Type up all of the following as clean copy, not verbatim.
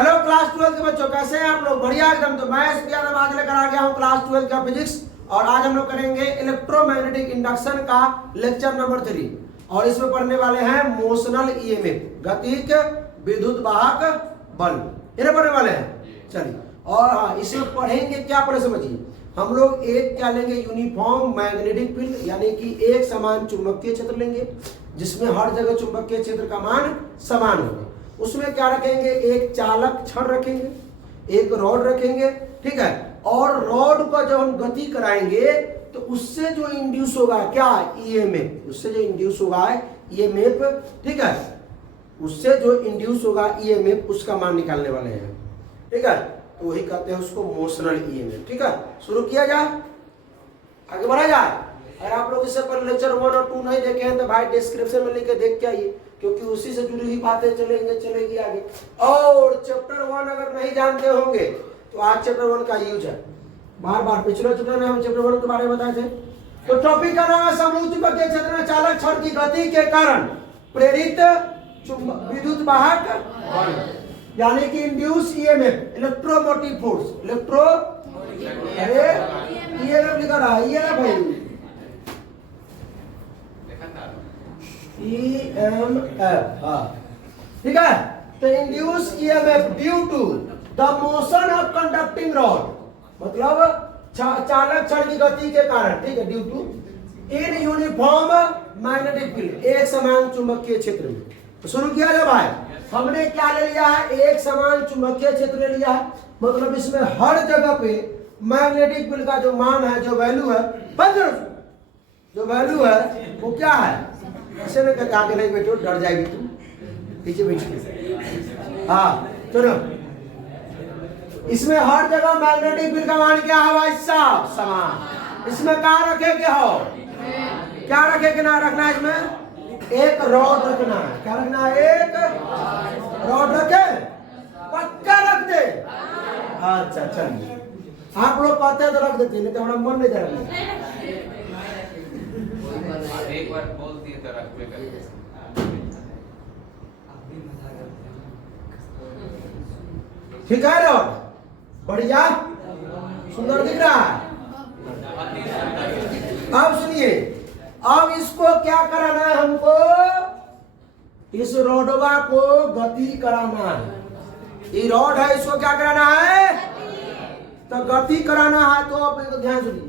Hello class 12 के बच्चों, कैसे हैं आप लोग? बढ़िया एकदम। तो मैं एस पी यादव आज लेकर आ गया हूँ क्लास 12 का फिजिक्स, और आज हम लोग करेंगे इलेक्ट्रोमैग्नेटिक इंडक्शन का लेक्चर नंबर 3। और इसमें पढ़ने वाले हैं मोशनल ईएमएफ, गतिज विद्युत वाहक बल, इन्हें पढ़ने वाले हैं। चलिए, और हाँ, इसमें पढ़ेंगे क्या पढ़े समझिए। हम लोग एक क्या लेंगे, यूनिफॉर्म मैग्नेटिक फील्ड, यानी कि एक समान चुंबकीय क्षेत्र लेंगे जिसमें हर जगह चुंबकीय क्षेत्र का मान समान होगा। उसमें क्या रखेंगे, एक चालक छड़ रखेंगे, एक रॉड रखेंगे, ठीक है। और रॉड को जब हम गति कराएंगे तो उससे जो इंड्यूस होगा क्या, ईएमएफ, उससे जो इंड्यूस होगा ईएमएफ, ठीक है, उससे जो इंड्यूस होगा ईएमएफ, उसका मान निकालने वाले हैं, ठीक है। तो वही कहते हैं उसको मोशनल ईएमएफ, ठीक है। शुरू किया जाए, आगे बढ़ा जाए। अगर आप लोग इससे पहले लेक्चर 1 और 2 नहीं देखे हैं तो भाई डिस्क्रिप्शन में लिख के देख के आइए, क्योंकि उसी से जुड़ी हुई बातें चलेगी आगे। और चैप्टर 1 अगर नहीं जानते होंगे तो आज चैप्टर 1 का यूज है। बार बार पिछले चैप्टर में हम चैप्टर 1 के बारे में बताए थे। तो टॉपिक का नाम है समरूप चुंबकीय क्षेत्र में चालक छड़ की गति के कारण प्रेरित विद्युत वाहक बल, यानी कि इंड्यूस ईएमएफ, इलेक्ट्रोमोटिव फोर्स। अरे ईएमएफ लिखा रहा है, ये ना भाई EMF, हाँ, ठीक है। तो induced EMF due to the motion of conducting rod, मतलब चालक छड़ की गति के कारण, ठीक है, due to in uniform magnetic field, एक समान चुंबकीय क्षेत्र में। तो शुरू किया जाए भाई। हमने क्या ले लिया है, एक समान चुंबकीय क्षेत्र ले लिया है, मतलब इसमें हर जगह पे मैग्नेटिक फील्ड का जो मान है, जो वैल्यू है, जो वैल्यू है वो क्या है। ऐसे में कहते आगे नहीं बैठो, डर जाएगी तुम, पीछे बैठ। हाँ चलो, इसमें हर जगह मैग्नेटिक फील्ड का मान क्या है भाई साहब, समान। इसमें क्या रखे के हो, क्या रखे के ना रखना है, इसमें एक रॉड रखना है। क्या रखना है, एक रॉड रखे, पक्का रख दे। अच्छा चलिए, आप लोग कहते हैं तो रख देते, नहीं तो हमारा मन नहीं रखना। एक बार बोल दिए तो रख पे ठीक है रॉड, बढ़िया सुंदर दिख रहा है। अब सुनिए, अब इसको क्या कराना है हमको, इस रोडवा को गति कराना है। ये रॉड है, इसको क्या कराना है, तो गति कराना है। तो आप ध्यान सुनिए,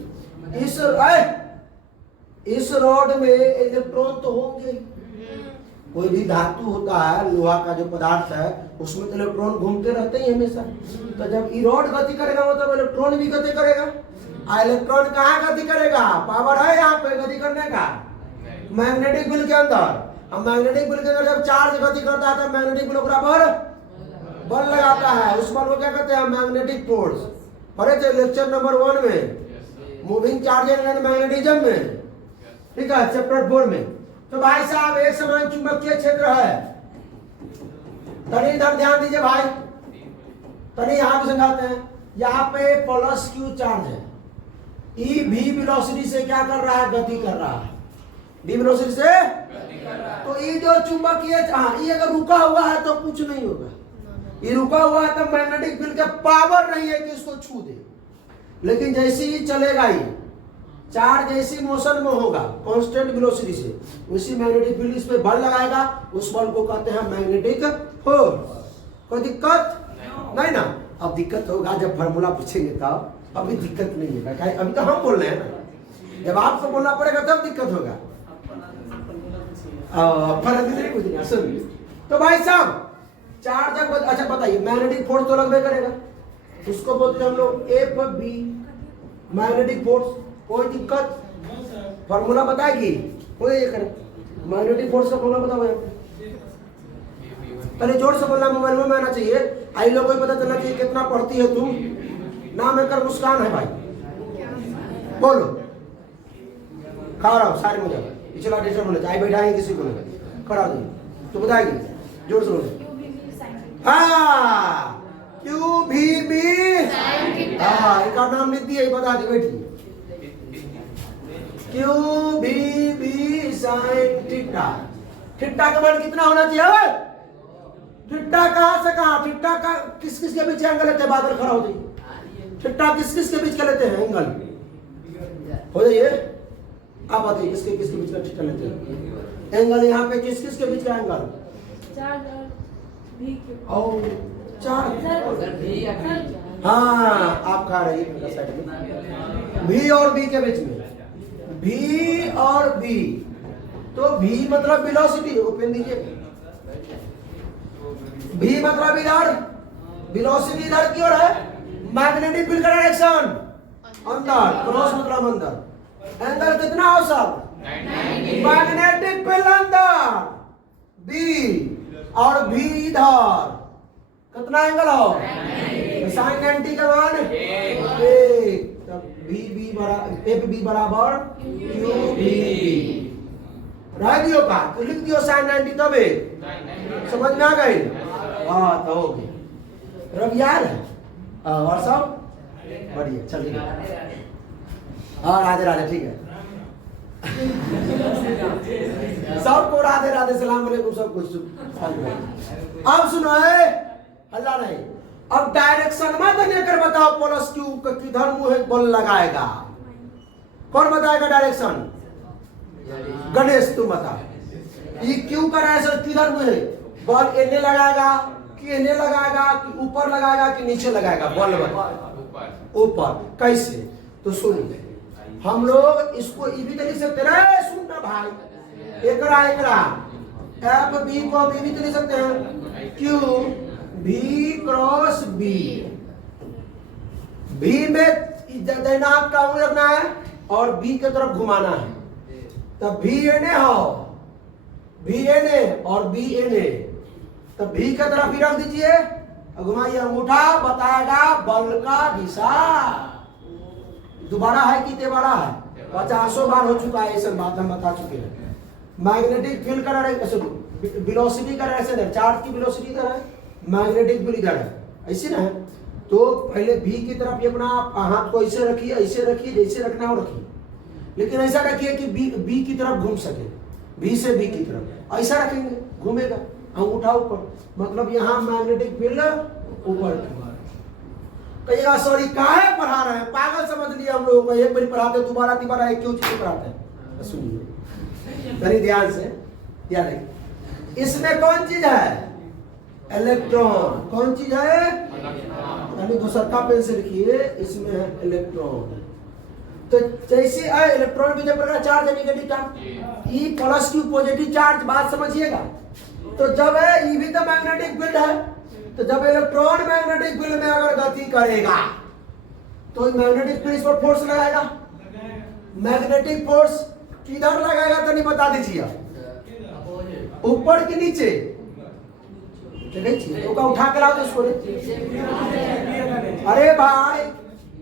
इस रॉड में इलेक्ट्रॉन तो होंगे, कोई भी धातु होता है, लोहा का जो पदार्थ है, उसमें तो इलेक्ट्रॉन घूमते रहते हैं हमेशा। तो जब ये रॉड गति करेगा मतलब इलेक्ट्रॉन भी गति करेगा। इलेक्ट्रॉन कहाँ गति करेगा, पावर है यहाँ पे गति करने का, मैग्नेटिक फील्ड के अंदर। अब मैग्नेटिक फील्ड के अंदर जब चार्ज गति करता है तो मैग्नेटिक फील्ड पर बल लगाता है। उस बल को क्या कहते हैं, मैग्नेटिक फोर्स। पढ़े थे लेक्चर नंबर 1 में, मूविंग चार्ज एंड मैग्नेटिज्म में, ठीक है, चैप्टर 4 में। तो भाई साहब एक समान चुंबकीय क्षेत्र है। तनी इधर ध्यान दीजिए भाई, तनी यहाँ पे समझाते हैं। यहाँ पे प्लस क्यू चार्ज है, ई भी वेलोसिटी से क्या कर रहा है, गति कर रहा है, भी वेलोसिटी से। तो ये जो चुंबकीय, हाँ, ये अगर रुका हुआ है तो कुछ नहीं होगा। ये रुका हुआ है तो मैग्नेटिक फील्ड का पावर नहीं है कि इसको छू दे। लेकिन जैसे ही चलेगा, ये चार्ज जैसी मोशन में होगा कांस्टेंट वेलोसिटी से, उसी मैग्नेटिक फील्ड इस पे बल लगाएगा। उस बल को कहते हैं मैग्नेटिक फोर्स। कोई दिक्कत नहीं ना। अब दिक्कत होगा जब फार्मूला पूछेंगे तब, अभी दिक्कत नहीं है, अभी तो हम बोल रहे हैं ना। जब आपको बोलना पड़ेगा तब दिक्कत होगा। तो भाई साहब चार्ज, अच्छा बताइए, मैग्नेटिक फोर्स तो लगभग करेगा, उसको बोलते हैं हम लोग एफ बी मैग्नेटिक फोर्स। कोई दिक्कत, फार्मूला बताएगी कोई, ये करे मैग्नेटिक फोर्स का फार्मूला बताओ। पहले जोर से बोलना, मोबाइल में आना चाहिए, आई लोग को पता चलना चाहिए कितना पढ़ती है तुम। नाम लेकर मुस्कान है भाई, बोलो। खा रहा हूँ सारे मुझे, पिछला डिस्टर्ब होना चाहिए, बैठाएंगे किसी को नहीं, खड़ा नहीं तो बताएगी, जोर से बोलो। हाँ, क्यू भी बी, हाँ, इनका नाम लिख दिया, बता दी, बैठिए। क्यू भी बी साइन थीटा, थीटा का मान कितना होना चाहिए, थीटा कहां से कहां थीटा का किस किस के बीच एंगल लेते हैं? बादल खड़ा हो जाइए। थीटा किस किस के बीच का लेते हैं एंगल? हो जाइए, आप बताइए किसके किसके बीच का थीटा लेते हैं एंगल? यहाँ पे किस किस के बीच का एंगल? चार्ज और भी के और चार। हाँ, आप खा रही है साइड में। भी और बी के बीच में, भी और बी, तो भी मतलब वेलोसिटी, ओपन दीजिए। भी मतलब इधर, वेलोसिटी इधर की ओर है, मैग्नेटिक फील्ड का डायरेक्शन अंदर, क्रॉस मतलब अंदर। एंगल कितना हो सब? मैग्नेटिक फील्ड अंदर, बी और भी इधर, कितना एंगल हो? साइन 90 का मान 1। तब बी बराबर एफ बी बराबर क्यू बी। रह दियो का तो लिख दियो साइन 90 तब समझ में आ गई? हाँ तो हो गई। रब याद है? और सब बढ़िया, चलिए। हाँ राधे राधे, ठीक है। सबको राधे राधे, सलाम अलैकुम, सब कुछ। अब सुनो है, हल्ला नहीं। अब डायरेक्शन में तो लेकर बताओ प्लस क्यू का किधर मुंह बल लगाएगा? कौन बताएगा डायरेक्शन? गणेश तुम बता। ये क्यू का डायरेक्शन किधर मुंह है? बल एने लगाएगा कि एने लगाएगा कि ऊपर लगाएगा कि नीचे लगाएगा? बल ऊपर। कैसे? तो सुन, हम लोग इसको ये भी तो लिख सकते हैं। सुन ना भाई, एकरा एफ बी को हम ये भी तो लिख सकते हैं, क्यू भी क्रॉस बी। भी में दैनाक का उंगली रखना है और बी की तरफ घुमाना है, तब भी एने हो, भी एने और बी एने, तब भी की तरफ ही रख दीजिए, घुमाइए अंगूठा, बताएगा बल का दिशा। दोबारा है कि तेबारा है? 50 बार हो चुका है, ये सब बात हम बता चुके हैं। मैग्नेटिक फील्ड का डायरेक्शन, वेलोसिटी का डायरेक्शन है, चार्ज की वेलोसिटी इधर है, मैग्नेटिक फील्ड इधर है, ऐसे ना है। तो पहले बी की तरफ ये अपना हाथ को ऐसे रखिए, ऐसे रखिए, जैसे रखना हो रखिए, लेकिन ऐसा रखिए कि बी की तरफ घूम सके। बी से बी की तरफ ऐसा रखेंगे, घूमेगा, अंगूठा ऊपर, मतलब यहाँ मैग्नेटिक फील्ड ऊपर। कहिएगा सॉरी काहे पढ़ा रहे हैं, पागल समझ लिया हम लोगों को। एक बार पढ़ाते दोबारा तिबारा एक क्यों चीज पढ़ाते हैं? सुनिए बड़ी ध्यान से, याद है। इसमें कौन चीज है? इलेक्ट्रॉन। कौन चीज है? यानी दूसरा का पेन से लिखिए, इसमें है इलेक्ट्रॉन। तो जैसे इलेक्ट्रॉन भी जब चार्ज है negative charge, E plus Q positive charge, बात समझिएगा। तो जब है ई भी तो मैग्नेटिक फील्ड है, तो जब इलेक्ट्रॉन मैग्नेटिक फील्ड में अगर गति करेगा तो मैग्नेटिक फील्ड पर फोर्स लगाएगा। मैग्नेटिक फोर्स किधर लगाएगा तो नहीं बता दीजिए, ऊपर के नीचे? तो उठा के लाओ उसको। अरे भाई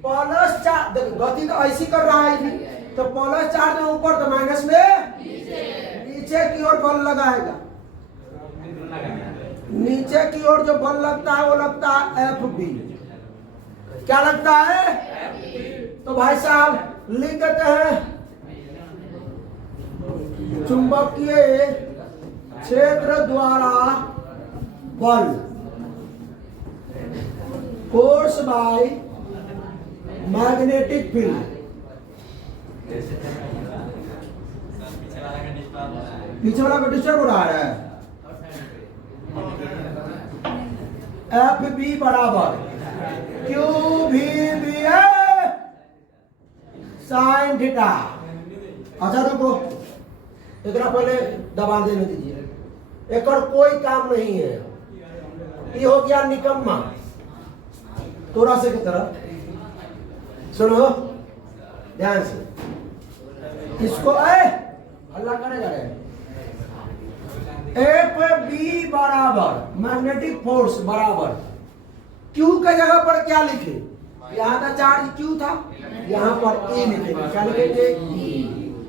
प्लस चार्ज गति तो ऐसी कर रहा है, तो प्लस चार्ज में ऊपर तो माइनस में नीचे की ओर बल लगाएगा। नीचे की ओर जो बल लगता है वो लगता है एफ बी। क्या लगता है? तो भाई साहब लिख देते हैं, चुंबकीय क्षेत्र द्वारा बल, फोर्स बाय मैग्नेटिक फील्ड। पीछे वाला को डिस्टर्ब हो रहा है। एफ बी बराबर क्यू भी है साइन थीटा। अच्छा रुको, एकरा पहले दबा देने दीजिए, एक और कोई काम नहीं है। ये हो गया निकम्मा, तोरा से की तरह। सुनो ध्यान से, इसको अल्लाह करेगा रे। एफ बी बराबर मैग्नेटिक फोर्स बराबर क्यू का जगह पर क्या लिखे? यहाँ था चार्ज क्यू था, यहाँ पर ए लिखेंगे। क्या लिखेंगे?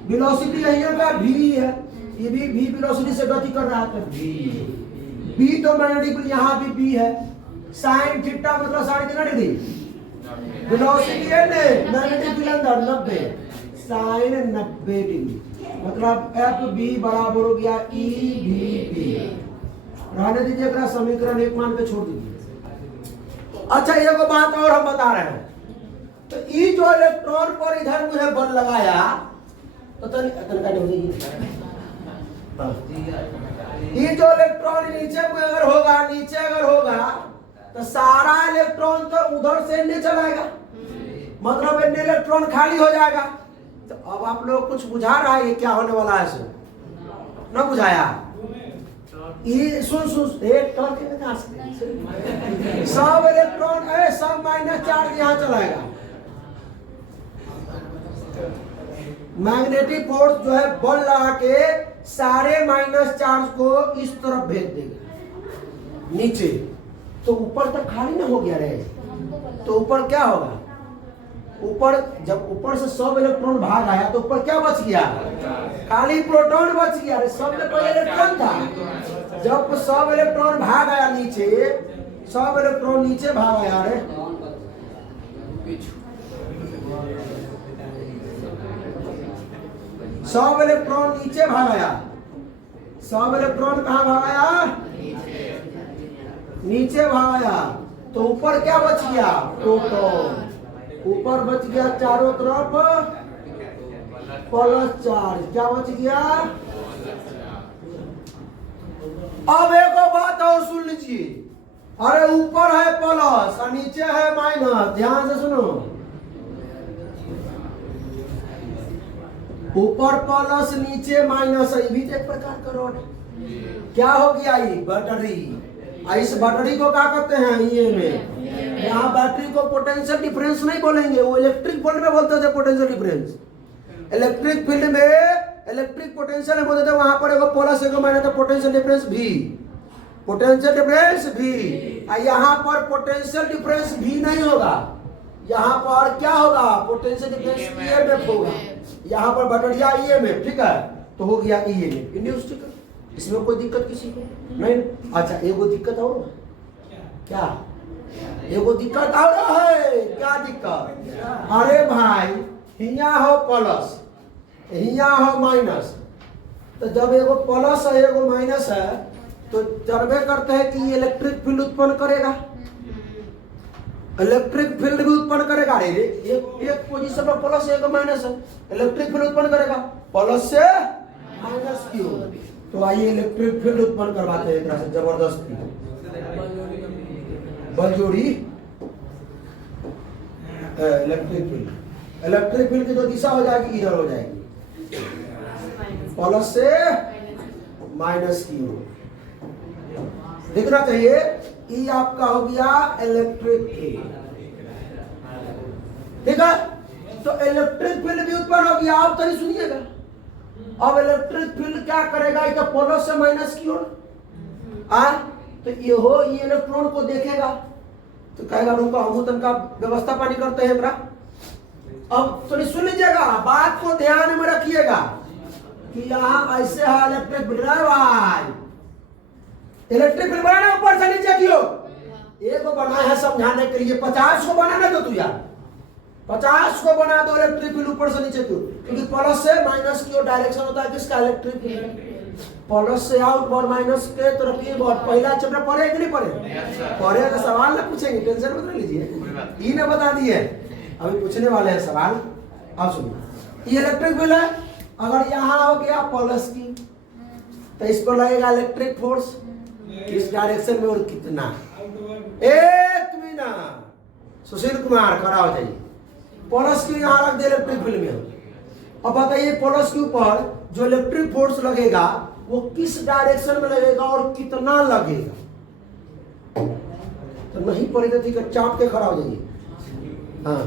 वेलोसिटी यहीं का भी है, ये भी वेलोसिटी से गति कर रहा था। बी तो मैग्नेटिक यहाँ भी बी है। साइन थीटा मतलब 3.5 डिग्री। वेलोसिटी है ने मैग्नेटिक फील्ड अंदर 90, साइन 90 डिग्री, मतलब एफ बी बराबर हो गया ई बी बी। रहने दीजिए, समीकरण 1 मान के छोड़ दीजिए। अच्छा ये को बात और हम बता रहे हैं। तो ये जो इलेक्ट्रॉन पर इधर मुझे बल लगाया तो ये जो इलेक्ट्रॉन नीचे में अगर होगा तो सारा इलेक्ट्रॉन तो उधर से नहीं चलाएगा, मतलब इतने इलेक्ट्रॉन खाली हो जाएगा। तो अब आप लोग कुछ बुझा रहा है ये क्या होने वाला है सो ना बुझाया। ये सुन एक टर्न के कहां से सब इलेक्ट्रॉन सब माइनस चार्ज यहाँ चलाएगा। मैग्नेटिक फोर्स जो है बल लगा के सारे माइनस चार्ज को इस तरफ भेज देगा नीचे, तो ऊपर तक खाली ना हो गया रहे। तो ऊपर क्या होगा, ऊपर जब ऊपर से सब इलेक्ट्रॉन भाग आया तो ऊपर क्या बच गया, खाली प्रोटॉन बच गया। सब में कोई इलेक्ट्रॉन था, जब सब इलेक्ट्रॉन भाग आया नीचे, सब इलेक्ट्रॉन नीचे भाग आया रे, सब इलेक्ट्रॉन नीचे भाग आया। सब इलेक्ट्रॉन कहां भाग आया, नीचे भाग आया। तो ऊपर क्या बच गया, प्रोटॉन। ऊपर बच गया चारों तरफ प्लस चार्ज। क्या बच गया, अब एक बात और सुन लीजिए। अरे ऊपर है प्लस और नीचे है माइनस, ध्यान से सुनो। ऊपर प्लस नीचे माइनस, ये भी एक प्रकार का रॉड। क्या हो गया, ये बैटरी। इस बैटरी को क्या कहते हैं, ये में यहाँ बैटरी को पोटेंशियल डिफरेंस नहीं बोलेंगे, वो इलेक्ट्रिक फील्ड में बोलते थे पोटेंशियल डिफरेंस। इलेक्ट्रिक फील्ड में इलेक्ट्रिक पोटेंशियल में बोलते थे, वहां पर एगो प्लस एगो माइनस, तो पोटेंशियल डिफरेंस भी, पोटेंशियल डिफरेंस भी। यहाँ पर पोटेंशियल डिफरेंस भी नहीं होगा, यहाँ पर क्या होगा, पोटेंशियल डिफरेंस ईएमएफ होगा। यहाँ पर बैटरिया ईएमएफ, ठीक है, तो हो गया ईएमएफ इंड्यूस्ड। इसमें कोई दिक्कत किसी को नहीं। अच्छा एगो दिक्कत और क्या, एगो दिक्कत और है, क्या दिक्कत, अरे भाई हिया हो प्लस हिया हो माइनस, तो जब एगो प्लस है एगो माइनस है तो जानबे करते हैं कि इलेक्ट्रिक फील्ड उत्पन्न करेगा, इलेक्ट्रिक फील्ड भी उत्पन्न करेगा। एक पोजीशन पर प्लस एक माइनस है, इलेक्ट्रिक फील्ड उत्पन्न करेगा प्लस से माइनस की ओर। तो आइए इलेक्ट्रिक फील्ड उत्पन्न करवाते हैं एक तरह से जबरदस्ती, बलजोड़ी। इलेक्ट्रिक फील्ड की जो दिशा हो जाएगी इधर हो जाएगी, प्लस से माइनस की ओर। दिखना चाहिए, ई आपका हो गया इलेक्ट्रिक फील्ड, ठीक है। तो इलेक्ट्रिक फील्ड भी उत्पन्न हो गया। आप तरी सुनिएगा, अब इलेक्ट्रिक फील्ड क्या करेगा, ये प्लस से माइनस की ओर तो ये हो, ये इलेक्ट्रॉन को देखेगा तो कहेगा रुको हम तनका व्यवस्था पानी करते हैं मेरा। अब थोड़ी सुन लीजिएगा, बात को ध्यान में रखिएगा कि यहाँ ऐसे है इलेक्ट्रिक फील्ड भाई, इलेक्ट्रिक फील्ड बनाना ऊपर से नीचे की ओर। एक को बना है समझाने के लिए, 50 को बनाना दो तू यार, 50 को बना दो इलेक्ट्रिक फील्ड ऊपर से नीचे की ओर, क्योंकि प्लस से माइनस की ओर डायरेक्शन होता है किसका, इलेक्ट्रिक फील्ड। प्लस से आउट और माइनस के तरफ ये बहुत पहला चैप्टर पढ़े कि नहीं पढ़े तो सवाल ना पूछेंगे, टेंशन मत लीजिए, ये ना बता दिए अभी पूछने वाले हैं सवाल। अब सुनिए, ये इलेक्ट्रिक फील्ड है, अगर यहाँ हो गया प्लस की तो इस पर लगेगा इलेक्ट्रिक फोर्स इस डायरेक्शन में, और कितना, एक मिनट सुशील कुमार खड़ा हो जाइए। प्लस की यहाँ रख दे इलेक्ट्रिक फील्ड में। अब बताइए प्लस के ऊपर जो इलेक्ट्रिक फोर्स लगेगा वो किस डायरेक्शन में लगेगा और कितना लगेगा, तो नहीं पड़ेगा, ठीक है, चाप के खड़ा हो जाइए। हाँ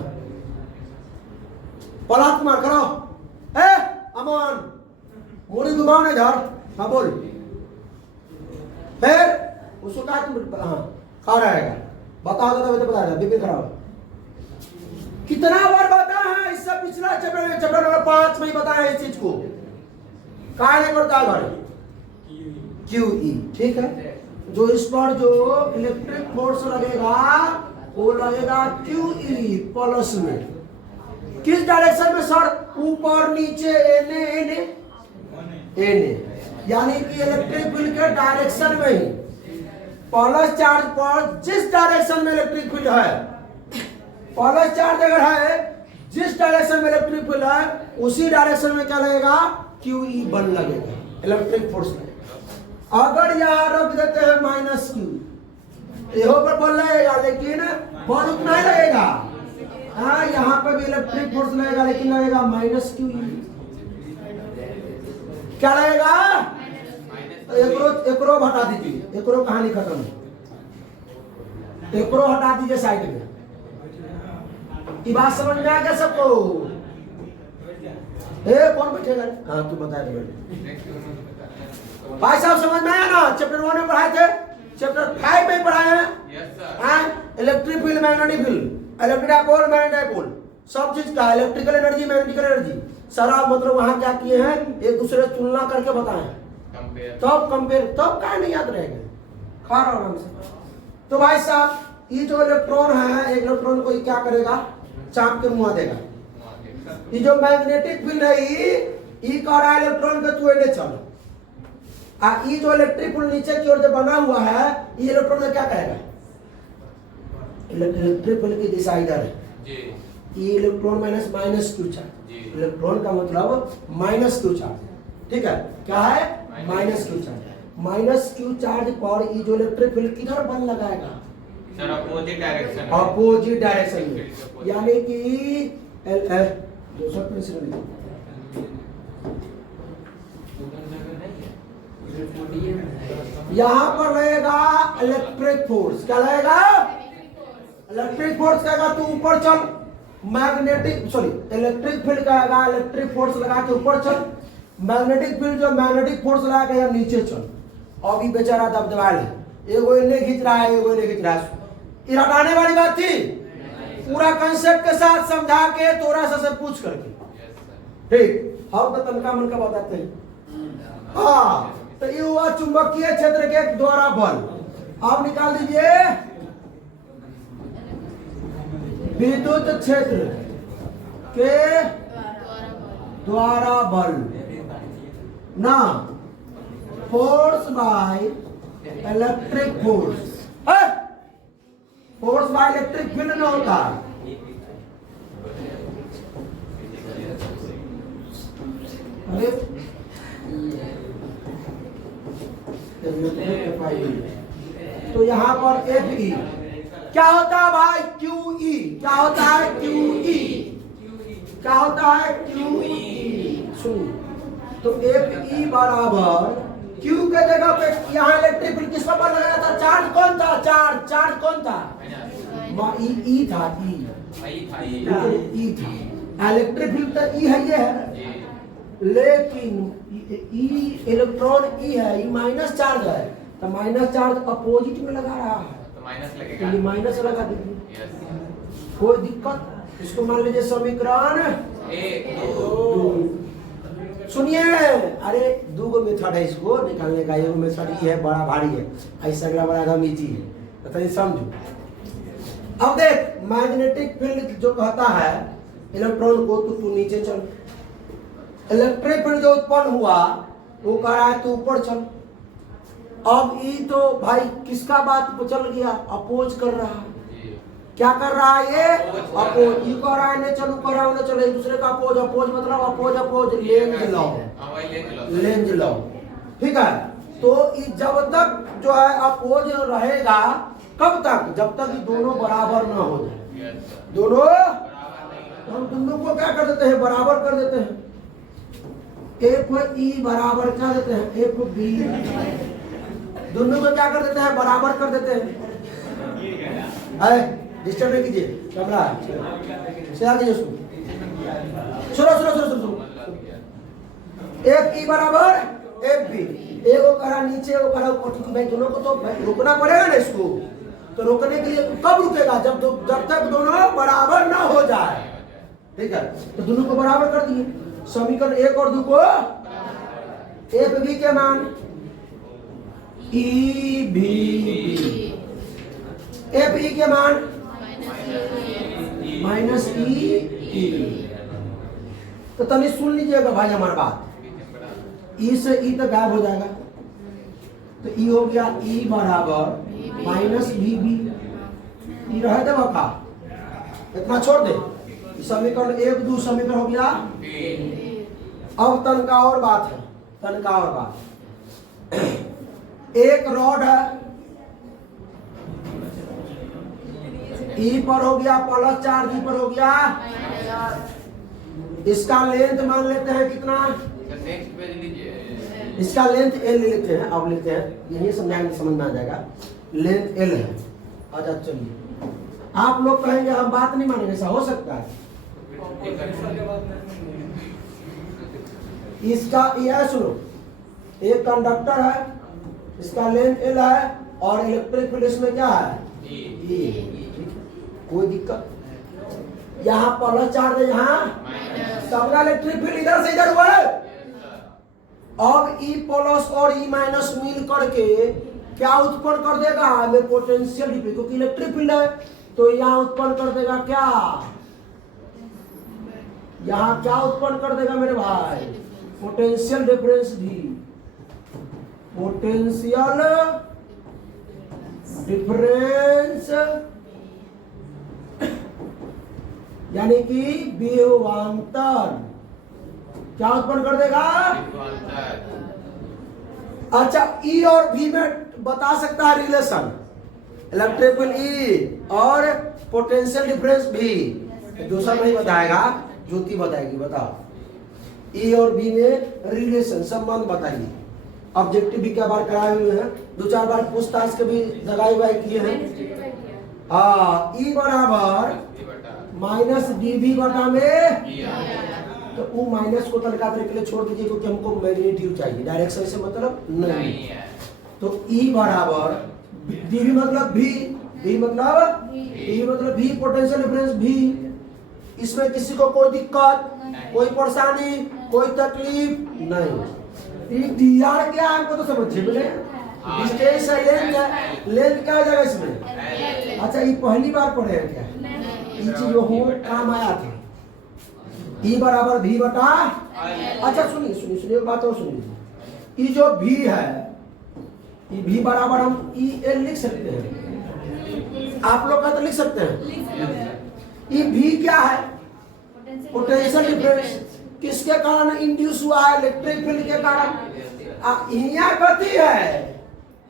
पलाट कुमार खड़ा, अमन मोड़ी घुमाओ ने झाड़, हाँ बोल, फिर उसको कहा तुम हाँ खा रहेगा, बता दो तो बता दे, खड़ा हो। कितना बार बताया है, इससे पिछला चैप्टर नंबर 5 में ही बताया इस चीज को, कहा नहीं पड़ता है QE, ठीक है। जो इस पर जो इलेक्ट्रिक फोर्स लगेगा वो लगेगा QE प्लस में, किस डायरेक्शन में सर, ऊपर नीचे, एने एने एने, यानी कि इलेक्ट्रिक फील्ड के डायरेक्शन में ही, प्लस चार्ज पर जिस डायरेक्शन में इलेक्ट्रिक फील्ड है, प्लस चार्ज अगर है जिस डायरेक्शन में इलेक्ट्रिक फील्ड है उसी डायरेक्शन में क्या लगेगा, क्यू ई बल लगेगा, इलेक्ट्रिक फोर्स लगेगा। अगर यहां रख देते हैं माइनस क्यू, यहाँ पर बल लगेगा लेकिन बल उतना ही लगेगा। हाँ, यहाँ पे भी इलेक्ट्रिक फोर्स लगेगा लेकिन लगेगा माइनस क्यू ई। क्या लगेगा, एकरो हटा दीजिए, एकरो कहानी खत्म, एकरो हटा दीजिए साइड में। ये बात समझ में आ गया सबको? कौन बैठेगा? हाँ तू बता दे भाई साहब, समझ में आया ना? चैप्टर 1 में पढ़ाए थे, चैप्टर 5 में पढ़ाए हैं। Electric field, magnetic field, electric dipole, magnetic dipole, सब चीज का इलेक्ट्रिकल एनर्जी, मैग्नेटिकल एनर्जी सारा मतलब वहां क्या किए हैं, एक दूसरे से तुलना करके बताएं, तब कंपेयर, तब क्या नहीं याद रहेगा, खा रहा आराम से। तो भाई साहब, ये जो इलेक्ट्रॉन है, इलेक्ट्रॉन को क्या करेगा, चाप के मुआ देगा। ये जो मैग्नेटिक फील्ड है, ये कह रहा है इलेक्ट्रॉन के तू एने चल। ये जो इलेक्ट्रिक फील्ड नीचे की ओर जो बना हुआ है, ये इलेक्ट्रॉन का क्या कहेगा, इलेक्ट्रिक फील्ड की दिशा इधर है जी। ये electron minus Q charge, electron का मतलब माइनस क्यू चार्ज, ठीक है, क्या है, minus Q charge. Minus Q charge पर ये जो इलेक्ट्रिक फील्ड किधर बल लगाएगा, sir opposite direction, opposite direction में, यानी कि यहां पर रहेगा इलेक्ट्रिक फोर्स। क्या रहेगा, इलेक्ट्रिक फोर्स कहेगा तू ऊपर चल, मैग्नेटिक सॉरी इलेक्ट्रिक फील्ड कहेगा इलेक्ट्रिक फोर्स लगा के ऊपर चल, मैग्नेटिक फील्ड जो मैग्नेटिक फोर्स लगा के नीचे चल। अभी बेचारा दबदबा ले, एगो इन्हें खींच रहा है, एगो इन्हें खींच रहा है। ये हटाने वाली बात थी, पूरा कंसेप्ट के साथ समझा के थोड़ा सा से पूछ करके, ठीक, हम तो तनका मन का बताते हैं। हाँ, तो ये हुआ चुंबकीय क्षेत्र के द्वारा बल। आप निकाल दीजिए विद्युत क्षेत्र के द्वारा बल ना, force by electric force. Force by electric field ना होता, अरे तो यहाँ पर एफ ई क्या होता है भाई, क्यू ई क्या होता है, क्यू ई क्या होता है, क्यू ई। सुन, तो एफ ई बराबर क्यू के जगह पे यहाँ इलेक्ट्रिक फील्ड किसका बल लगाया था, चार्ज कौन था, चार्ज कौन था, ई था, ई था, इलेक्ट्रिक फील्ड तो ई है, ये है, लेकिन ई इलेक्ट्रॉन ई है, ई माइनस चार्ज है, तो माइनस चार्ज अपोजिट में लगा रहा है, तो माइनस लगेगा, तो ये माइनस लगा दीजिए, कोई दिक्कत। इसको मान लीजिए समीकरण सुनिए, अरे दो गो मेथड है इसको निकालने का, एक मेथड ये है बड़ा भारी है, ऐसा अगला बड़ा एकदम इजी है, तो समझो। अब देख, मैग्नेटिक फील्ड जो कहता है इलेक्ट्रॉन को तू नीचे चल, इलेक्ट्रिक फील्ड जो उत्पन्न हुआ वो कह रहा है तू ऊपर चल। अब ये तो भाई किसका बात पे चल गया, अपोज कर रहा है, क्या कर रहा है ये, अपोज। ये कह रहा है ने चलू, कर रहा है चलो, एक दूसरे का अपोज, अपोज मतलब अपोज लेंज लॉ, ठीक है। तो जब तक जो है अपोज रहेगा, कब तक, जब तक दोनों बराबर ना हो जाए, दोनों, हम दोनों को क्या कर देते हैं, बराबर कर देते हैं, एफ ई बराबर कर देते हैं, एफ बी, दोनों को क्या कर देते हैं, बराबर कर देते हैं। डिस्टर्ब नहीं कीजिए, कैमरा चला दीजिए उसको, सुनो, एफ ई बराबर एफ बी, एगो करा नीचे, वो करा ऊपर, भाई दोनों को तो रुकना पड़ेगा ना इसको, तो रोकने के लिए कब रुकेगा, जब तक दोनों बराबर ना हो जाए, ठीक है। तो दोनों को बराबर कर दिए, समीकरण 1 और 2 को एफ बी के मान ई बी, एफ ई के मान माइनस ई, तो तनी सुन लीजिएगा भाई हमारी बात, ई से ई तक गायब हो जाएगा, तो ई हो गया ई बराबर माइनस भी बी, ई रहे दे बका, इतना छोड़ दे। समीकरण 1 2 समीकरण हो गया। अब तन का और बात है, तन का और बात। एक रॉड है, ई पर हो गया प्लस चार्ज, ई पर हो गया। इसका लेंथ मान लेते हैं कितना, नेक्स्ट पेज लीजिए। इसका लेंथ एल ले लेते हैं, अब लेते हैं, यही समझाएंगे, समझ में आ जाएगा। लेंथ एल है। अच्छा चलिए, आप लोग कहेंगे हम बात नहीं मानेंगे, ऐसा हो सकता है। इसका यह सुनो, एक कंडक्टर है, इसका लेंथ एल है और इलेक्ट्रिक फील्ड इसमें क्या है, ई। कोई दिक्कत, यहाँ प्लस चार्ज है, यहाँ सबका इलेक्ट्रिक फील्ड इधर से इधर हुआ है। अब ई प्लस और ई माइनस मिल करके क्या उत्पन्न कर देगा, हमें पोटेंशियल डिफरेंस, क्योंकि इलेक्ट्रिक फील्ड है तो यहाँ उत्पन्न कर देगा क्या, यहाँ क्या उत्पन्न कर देगा मेरे भाई, पोटेंशियल डिफरेंस भी। पोटेंशियल डिफरेंस यानी कि विभवांतर क्या उत्पन्न कर देगा। अच्छा, ई और भी में बता सकता है रिलेशन, इलेक्ट्रिक फील्ड ई और पोटेंशियल डिफरेंस भी। दूसरा नहीं बताएगा, ज्योति बताएगी। बताओ, ई और बी में रिलेशन संबंध बताइए। ऑब्जेक्टिव भी क्या बार कराए हुए हैं, 2-4 बार पूछताछ के भी दगाई बाई किए हैं। हाँ, ई बराबर माइनस डी भी बटा में, तो वो माइनस को तनका के लिए छोड़ दीजिए, क्योंकि हमको मैग्नीट्यूड चाहिए, डायरेक्शन से मतलब नहीं है। तो ई बराबर डी भी मतलब भी, डी मतलब भी पोटेंशियल डिफरेंस भी। इसमें किसी को कोई दिक्कत, कोई परेशानी, कोई तकलीफ नहीं। डीआर क्या है हमको तो समझिए बोले, डिस्टेंस है, लेंथ है, लेंथ क्या हो जाएगा इसमें। अच्छा, ये पहली बार पढ़े हैं क्या, ये चीज हो काम आया था। ई बराबर भी बटा, अच्छा सुनिए सुनिए सुनिए बात और सुनिए, ये जो भी है, ये भी बराबर हम ई एल लिख सकते हैं, आप लोग का तो लिख सकते हैं। ये भी क्या है, पोटेंशियल डिफरेंस, किसके कारण इंड्यूस हुआ है, इलेक्ट्रिक फील्ड के कारण। यहाँ गति है,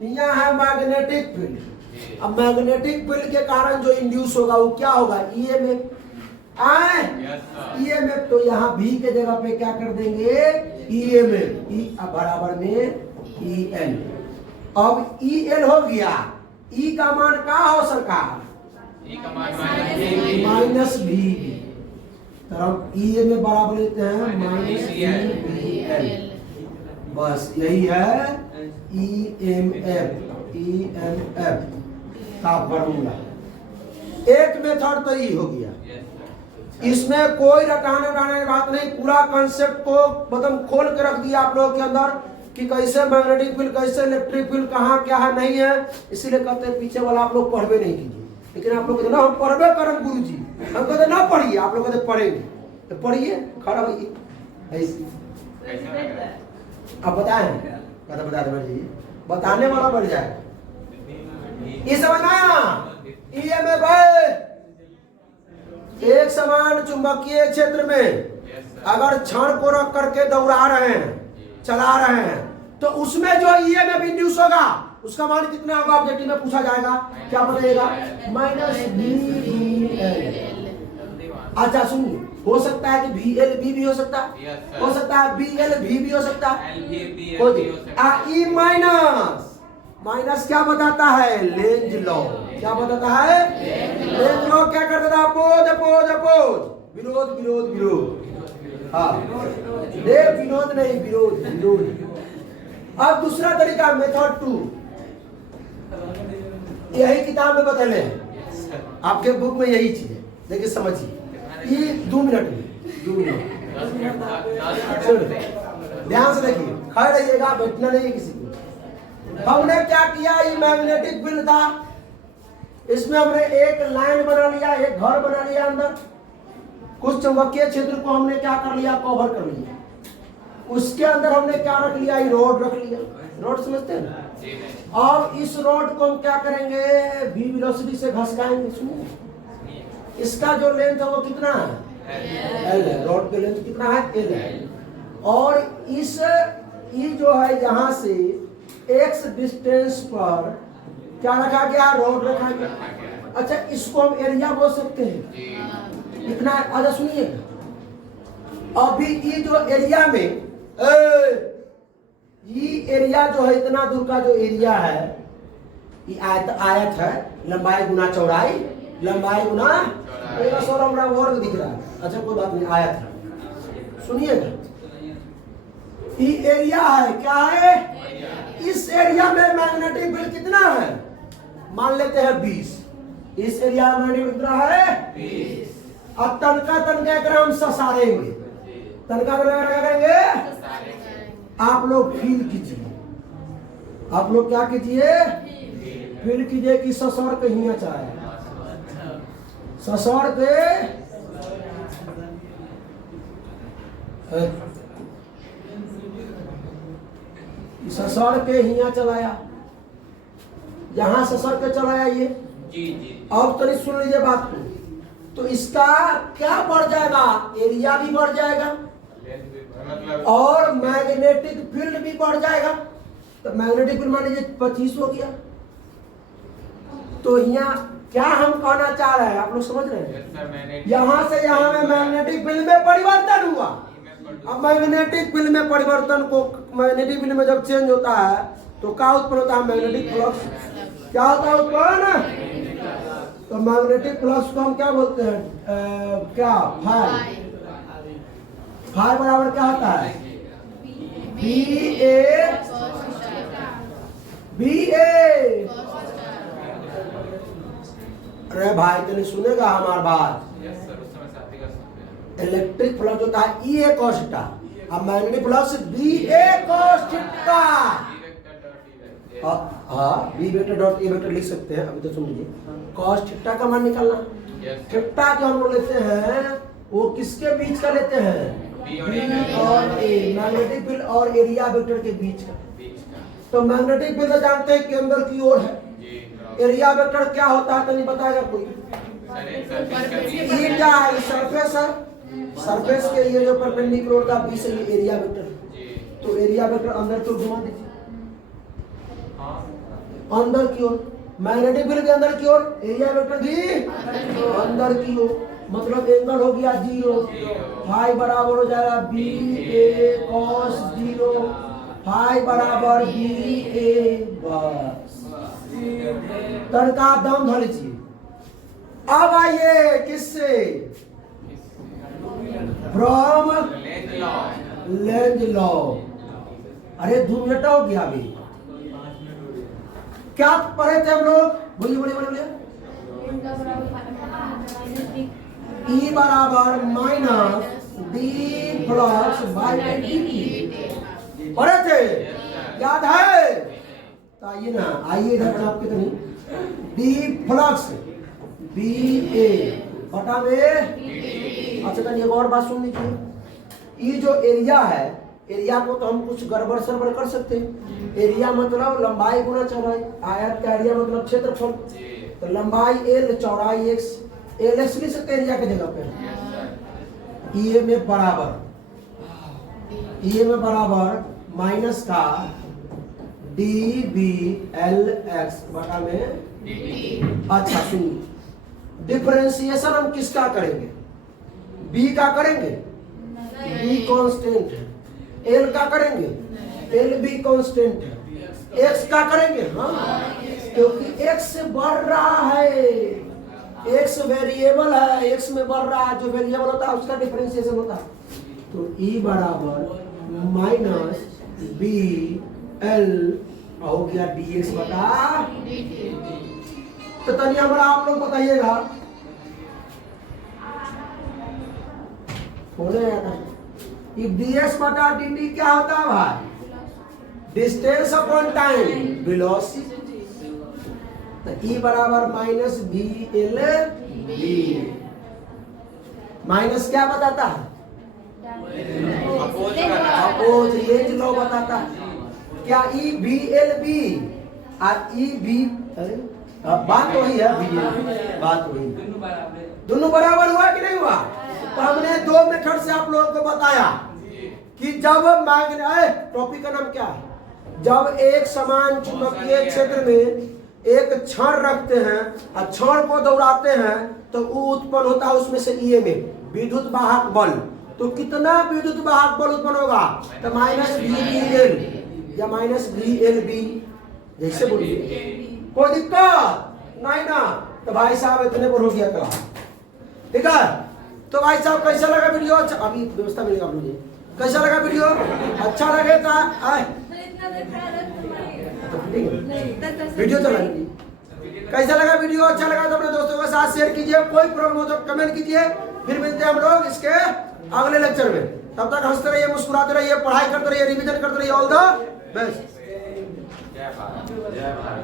यहाँ है मैग्नेटिक फील्ड। अब मैग्नेटिक फील्ड के कारण जो इंड्यूस होगा वो क्या होगा, ईएमएफ। ईएमएफ, तो यहाँ भी के जगह पे क्या कर देंगे, ईएमएफ, ई बराबर में ई एल। अब ई एल हो गया, ई का मान क्या हो सरकार, माइनस भी। तो हम ई एम में बराबर लेते हैं माइनस बी एल, बस यही है ई एम एफ का फॉर्मूला। एक मेथड तो ये हो गया, इसमें कोई रटाने की बात नहीं, पूरा कंसेप्ट को एकदम खोल के रख दिया आप लोगों के अंदर कि कैसे मैग्नेटिक फील्ड, कैसे इलेक्ट्रिक फील्ड, कहाँ क्या है नहीं है। इसीलिए कहते हैं पीछे वाला आप लोग पढ़वे नहीं कीजिए, लेकिन आप लोग कहते ना हम पढ़वे करम गुरु जी, हम कहते ना पढ़िए, आप लोग कहते पढ़ेंगे तो पढ़िए, खड़ा होइए आप बताएं, कहते बता दे, बताने वाला बढ़ जाए। ये समझना, ईएमएफ एक समान चुंबकीय क्षेत्र में अगर क्षण को रख करके दौड़ा रहे हैं, चला रहे हैं, तो उसमें जो ईएमएफ इंड्यूस होगा उसका मान कितना होगा, ऑब्जेक्टिव में पूछा जाएगा, क्या बताइएगा, माइनस बी एल। अच्छा सुनिए, हो सकता है कि बी एल बी भी हो सकता है, हो सकता है बी एल भी हो सकता है, ई माइनस, माइनस क्या बताता है, लेंज लॉ। क्या बताता है, लेंज लॉ क्या कर देता है, अपोज अपोज अपोज, विरोध विरोध विरोध। हाँ, विरोध नहीं, विरोध विरोध। अब दूसरा तरीका, मेथड 2, यही किताब में बदले हैं, आपके बुक में यही चीज है, देखिए समझिए। ये 2 मिनट में 2 मिनट ध्यान से देखिए, खड़े रहिएगा, बैठना नहीं है किसी को। हमने क्या किया, ये मैग्नेटिक फील्ड था, इसमें हमने एक लाइन बना लिया, एक घर बना लिया, अंदर कुछ चुंबकीय क्षेत्र को हमने क्या कर लिया, कवर कर लिया। उसके अंदर हमने क्या रख लिया, ये रोड रख लिया। रोड समझते हैं, जी नहीं। अब इस रॉड को हम क्या करेंगे, v वेलोसिटी से घसकाएंगे। सुनिए, इसका जो लेंथ है वो कितना है, l है। रॉड का लेंथ कितना है, l है। और इस ये जो है यहाँ से x डिस्टेंस पर क्या रखा गया, रॉड रखा गया। अच्छा, इसको हम एरिया बोल सकते हैं। इतना, अच्छा सुनिए, अभी ये जो एरिया में ये एरिया जो है, इतना दूर का जो एरिया है, ये आयत है, लंबाई गुना चौड़ाई, लंबाई गुना वर्ग दिख रहा है। अच्छा कोई बात नहीं, आयत है। सुनिएगा, ये एरिया है, क्या है, इस एरिया में मैग्नेटिक फील्ड कितना है, मान लेते हैं 20। इस एरिया में मैग्नेटिक कितना है, 20। अब तनका अगर हम ससारेंगे, तनका क्या करेंगे, आप लोग फील कीजिए, आप लोग क्या कीजिए, फील कीजिए कि ससौर के हिया चाहे, ससौर के ससौर के हिया चलाया, यहां ससौर के चलाया ये। जी जी। अब तो सुन लीजिए बात को, तो इसका क्या बढ़ जाएगा, एरिया भी बढ़ जाएगा मतलब और मैग्नेटिक फील्ड भी बढ़ जाएगा। तो मैग्नेटिक फील्ड मान लीजिए 25 हो गया। तो यहाँ क्या हम कहना चाह रहे हैं, आप लोग समझ रहे हैं, यहाँ से यहाँ में मैग्नेटिक फील्ड में परिवर्तन हुआ। अब मैग्नेटिक फील्ड में परिवर्तन को, मैग्नेटिक फील्ड में जब चेंज होता है तो क्या उत्पन्न होता है, मैग्नेटिक फ्लक्स। क्या होता है उत्पन्न, तो मैग्नेटिक फ्लक्स को हम क्या बोलते हैं, क्या, फाई। फाई बराबर क्या होता है, BA। अरे भाई तने सुनेगा हमार बात, यस सर, उस समय साथी का सुनते हैं। इलेक्ट्रिक फ्लक्स होता है EA cos थीटा, अब magnetic flux BA cos theta. हाँ, B vector dot A vector लिख सकते हैं। अभी तो सुन लीजिए, cos थीटा का मान निकालना। थीटा जो हम लोग लेते हैं वो किसके बीच का लेते हैं, B और A, मैग्नेटिक फील्ड और एरिया वेक्टर के बीच का। तो मैग्नेटिक फील्ड जानते हैं कि अंदर की ओर है, एरिया वेक्टर क्या होता है तो नहीं बताएगा कोई। ये क्या है, सरफेस है, सरफेस के ये जो परपेंडिकुलर होता है B से, ये एरिया वेक्टर। तो एरिया वेक्टर अंदर की ओर घुमा दीजिए, अंदर की ओर, मैग्नेटिक फील्ड के अंदर की ओर, एरिया वेक्टर भी अंदर की ओर, मतलब एंगल हो गया 0। फाई बराबर हो जाएगा BA cos 0, फाई बराबर BA। बस तड़का दम धर लीजिए। अब आइए किससे, फ्रॉम लेंज लॉ। अरे 2 मिनट हो गया अभी, क्या पढ़े थे हम लोग, बोलिए बोलिए बोलिए। E बराबर minus D flux by dt पढ़े थे, याद है, तो आइए ना, आइए इधर आप कितनी, D फ्लक्स BA बटा में। अच्छा तो एक और बात सुन लीजिए, ये जो एरिया है, एरिया को तो हम कुछ गड़बड़ सड़बड़ कर सकते हैं। एरिया मतलब लंबाई गुना चौड़ाई, आयत का एरिया मतलब क्षेत्रफल। तो लंबाई L, चौड़ाई X, LX लिख सकते हैं एरिया के जगह पे। EA में बराबर, EA में बराबर माइनस का DBLX बटा में। अच्छा सुनिए, डिफरेंशिएशन हम किसका करेंगे, B का करेंगे, B कांस्टेंट है। L का करेंगे, L भी कांस्टेंट है। X का करेंगे, हाँ, क्योंकि X बढ़ रहा है, X वेरिएबल है, X में बढ़ रहा है, जो वेरिएबल होता है उसका डिफरेंशिएशन होता है। तो E बराबर माइनस BL हो गया dx बटा। तो तनिया हमारा आप लोग बताइएगा, dx बटा dt क्या होता है भाई, डिस्टेंस अपॉन टाइम, वेलोसिटी। तो E बराबर माइनस BL B। माइनस क्या बताता है, अपोज लेंज लॉ बताता है। क्या E BL B ई भी अरे बात वही है बात वही दोनों बराबर हुआ कि नहीं हुआ? तो हमने 2 मेथड से आप लोगों को बताया कि जब टॉपिक का नाम क्या है? जब एक समान चुंबकीय क्षेत्र में एक क्षण रखते हैं और क्षण को दौड़ाते हैं तो वो उत्पन्न होता है उसमें से EMF विद्युत वाहक बल। तो कितना विद्युत वाहक बल उत्पन्न होगा? तो -VBL या -VLB जैसे बोलिए, कोई दिक्कत नहीं ना। तो भाई साहब इतने पर हो गया क्लास, ठीक है? तो भाई साहब कैसा लगा वीडियो? अभी व्यवस्था मिलेगा आप मुझे। कैसा लगा वीडियो? अच्छा लगे तो वीडियो चला कैसा लगा वीडियो? अच्छा लगा तो अपने दोस्तों के साथ शेयर कीजिए। कोई प्रॉब्लम हो तो कमेंट कीजिए। फिर मिलते हैं हम लोग इसके अगले लेक्चर में। तब तक हंसते रहिए, मुस्कुराते रहिए, पढ़ाई करते रहिए, रिवीजन करते रहिए। All the best. जय भारत।